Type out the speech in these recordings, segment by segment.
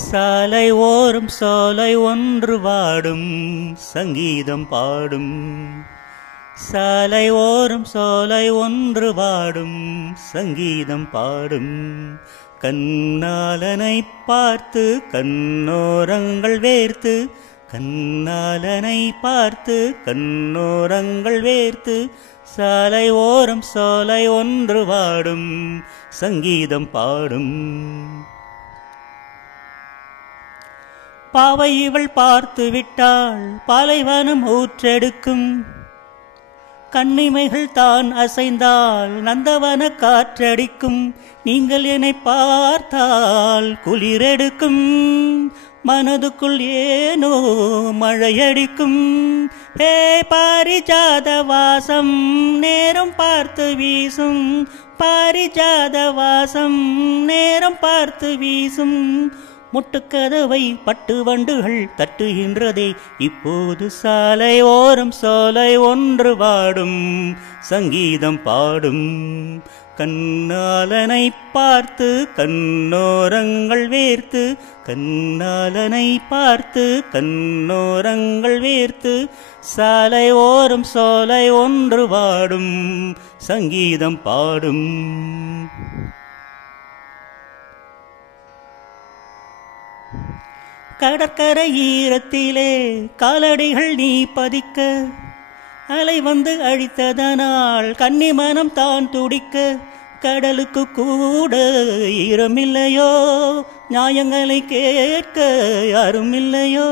சாலை ஓரம் சோலை ஒன்று வாடும் சங்கீதம் பாடும். சாலை ஓரம் சோலை ஒன்று வாடும் சங்கீதம் பாடும். கண்ணாலனை பார்த்து கண்ணோரங்கள் வேர்த்து, கண்ணாலனை பார்த்து கண்ணோரங்கள் வேர்த்து, சாலை ஓரம் சோலை ஒன்று வாடும் சங்கீதம் பாடும். பாவை இவள் பார்த்து விட்டாள் பாலைவனம் ஊற்றெடுக்கும். கண்ணிமைகள் தான் அசைந்தால் நந்தவன காற்றடிக்கும். நீங்கள் என்னை பார்த்தால் குளிரெடுக்கும், மனதுக்குள் ஏனோ மழையடிக்கும். ஹே பாரிஜாத வாசம் நேரம் பார்த்து வீசும், பாரிஜாத வாசம் நேரம் பார்த்து வீசும். முட்டுக்கதவை பட்டு வண்டுகள் தட்டுகின்றதே இப்போது. சாலை ஓரம் சோலை ஒன்று வாடும் சங்கீதம் பாடும். கண்ணாலனை பார்த்து கண்ணோரங்கள் வேர்த்து, கண்ணாலனை பார்த்து கண்ணோரங்கள் வேர்த்து, சாலை ஓரம் சோலை ஒன்று வாடும் சங்கீதம் பாடும். கடற்கரை ஈரத்திலே காலடிகள் நீ பதிக்க, அலை வந்து அழித்ததனால் கன்னிமனம் தான் துடிக்க. கடலுக்கு கூட ஈரமில்லையோ, நியாயங்களை கேட்க யாரும் இல்லையோ.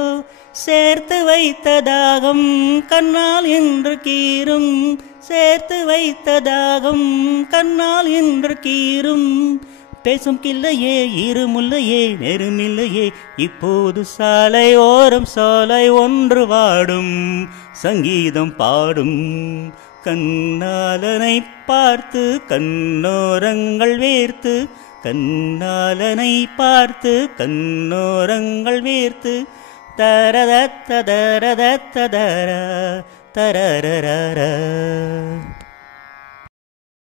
சேர்த்து வைத்த தாகம் கண்ணால் இன்று கீரும், சேர்த்து வைத்த தாகம் கண்ணால் இன்று கீரும். பேசும் கில்லையே இருமுல்லையே நெருமில்லையே இப்போது. சாலை ஓரம் சோலை ஒன்று வாடும் சங்கீதம் பாடும். கண்ணாலனை பார்த்து கண்ணோரங்கள் வேர்த்து, கண்ணாலனை பார்த்து கண்ணோரங்கள் வேர்த்து. தரதத்த தரதத்த தர தரரர.